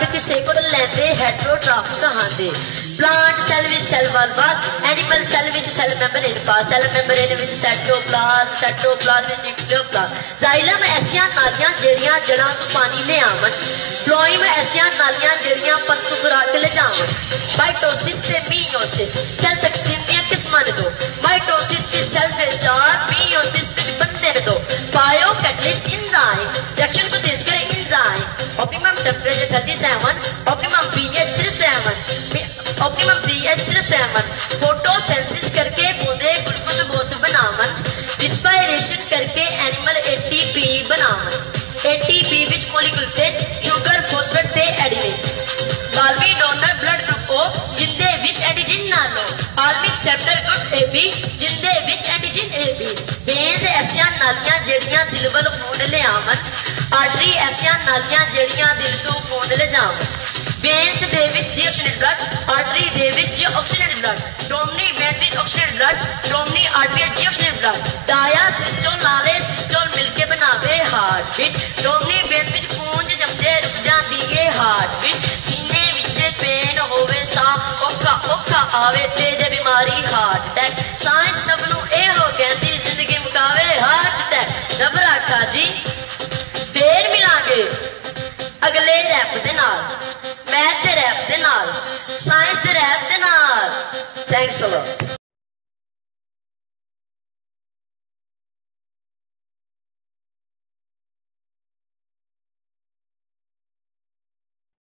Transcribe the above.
ਲੱਗ ਕਿਸੇ ਕੋਲ ਲੈਂਦੇ ਹੈਟਰੋਟ੍ਰਾਫ ਕਹਾਂਦੇ। ਪਲਾਂਟ ਸੈੱਲ ਵਿੱਚ ਸੈੱਲ ਵਾਲ ਬਾਗ, ਐਨੀਮਲ ਸੈੱਲ ਵਿੱਚ ਸੈੱਲ ਮੈਂਬਰੇਨ ਪਾ, ਸੈੱਲ ਮੈਂਬਰੇਨ ਵਿੱਚ ਸਾਈਟੋਪਲਾਜ਼ਮ, ਸਾਈਟੋਪਲਾਜ਼ਮ ਵਿੱਚ ਨਿਊਕਲੀਓਪਲਾਜ਼ਮ। ਜ਼ਾਈਲਮ ਐਸੀਆਂ ਨਾਲੀਆਂ ਜਿਹੜੀਆਂ ਜੜ੍ਹਾਂ ਤੋਂ ਪਾਣੀ ਲਿਆਵਣ। ਫਲੋਇਮ ਐਸੀਆਂ ਨਾਲੀਆਂ ਜਿਹੜੀਆਂ ਪੱਤੂ ਖੁਰਾਕ ਲਿਜਾਵਣ। ਮਾਈਟੋਸਿਸ ਤੇ ਮੀਓਸਿਸ ਸੈੱਲ ਤਕਸੀਮ ਦੀਆਂ ਕਿਸਮਾਂ ਨੇ ਦੋ। ਮਾਈਟੋਸਿਸ ਵਿੱਚ ਸੈੱਲ ਦੇ ਚਾਰ, ਮੀਓਸਿਸ ਵਿੱਚ बनते हैं दो। बायो कैटलिस्ट इंजाइम रिएक्शन को तेज करे enzyme. Optimum temperature 37, optimum pH सिर्फ 7, ऑप्टिमम pH सिर्फ 7। फोटोसिंथेसिस करके बूंदे ग्लूकोज बोत बनावन। रिस्पायरेशन करके animal ATP बनावन। ATP which molecule ते शुगर, फॉस्फेट ते एडिनिन। आलमी डोनर ब्लड ग्रुप O जिंदे विच एंटीजन ना लो। आलमी एक्सेप्टर ग्रुप AB जिंदे विच एंटीजन AB। वेन्स ऐसियां नालियां ਜਿਹੜੀਆਂ ਦਿਲ ਵੱਲ ਖੂਨ ਲਿਆਵਣ। ਆਰਟਰੀ ਐਸੀਆਂ ਨਾਲੀਆਂ ਜਿਹੜੀਆਂ ਦਿਲ ਤੋਂ ਖੂਨ ਲਿਜਾਵਣ। ਵੇਨਸ ਦੇ ਵਿੱਚ ਡੀਆਕਸੀਨੇਟਡ ਬਲੱਡ, ਆਰਟਰੀ ਦੇ ਵਿੱਚ ਡੀਆਕਸੀਨੇਟਡ ਬਲੱਡ। ਡੋਮਨੀ ਵੇਨਸ ਵਿੱਚ ਆਕਸੀਨੇਟਡ ਬਲੱਡ, ਡੋਮਨੀ ਆਰਟਰੀ ਵਿੱਚ ਡੀਆਕਸੀਨੇਟਡ ਬਲੱਡ। ਡਾਇਆਸਿਸਟੋਲ ਨਾਲੇ ਸਿਸਟੋਲ ਮਿਲ ਕੇ ਬਣਾਵੇ ਹਾਰਟ ਬੀਟ। ਡੋਮਨੀ ਵੇਨਸ ਵਿੱਚ ਖੂਨ ਜੰਮਦੇ ਰੁਕ ਜਾਂਦੀ ਏ ਹਾਰਟ ਬੀਟ। ਸੀਨੇ ਵਿੱਚ ਜੇ ਪੇਨ ਹੋਵੇ, ਸਾਹ ਔਖਾ ਆਵੇ ਤੇ ਜੇ ਬਿਮਾਰੀ ਹਾਰਟ ਅਟੈਕ। ਸਾਇੰਸ ਸਭ ਨੂੰ ਇਹੋ ਕਹਿੰਦੀ ਜ਼ਿੰਦਗੀ ਮੁਕਾਵੇ ਹਾਰਟ ਅਟੈਕ। ਰੱਬ ਰਾਖਾ ਜੀ, ਫੇਰ ਮਿਲਾਂਗੇ ਅਗਲੇ ਰੈਪ ਦੇ ਨਾਲ, ਮੈਥ ਦੇ ਰੈਪ ਦੇ ਨਾਲ, ਸਾਇੰਸ ਦੇ ਰੈਪ ਦੇ ਨਾਲ। Thanks a lot.